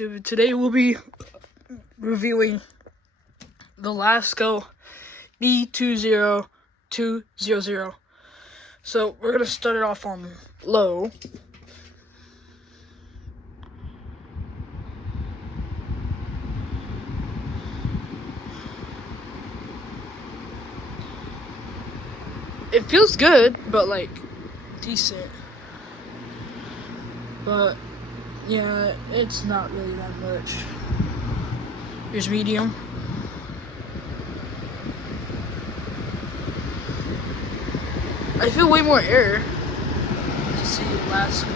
YouTube. Today we'll be reviewing the Lasko B20200. So we're gonna start it off on low. It feels good, but like decent. But yeah, it's not really that much. Here's medium. I feel way more air to see Lasko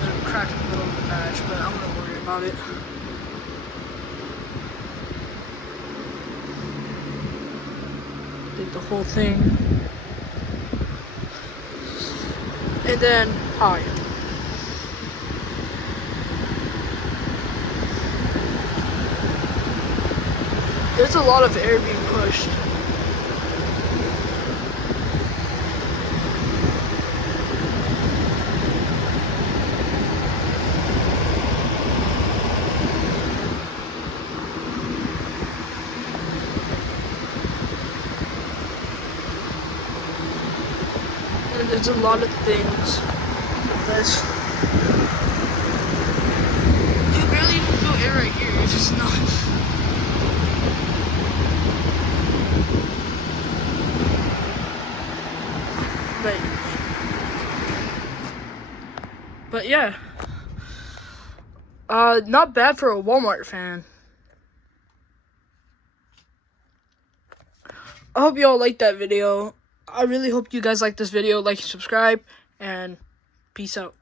than cracked in the middle of the match, but I'm not worried about it. Did the whole thing. And then high. There's a lot of air being pushed. And there's a lot of things with this. You barely even feel air right here. It's just not. But yeah, not bad for a Walmart fan. I hope y'all liked that video. I really hope you guys like this video. Like and subscribe, and peace out.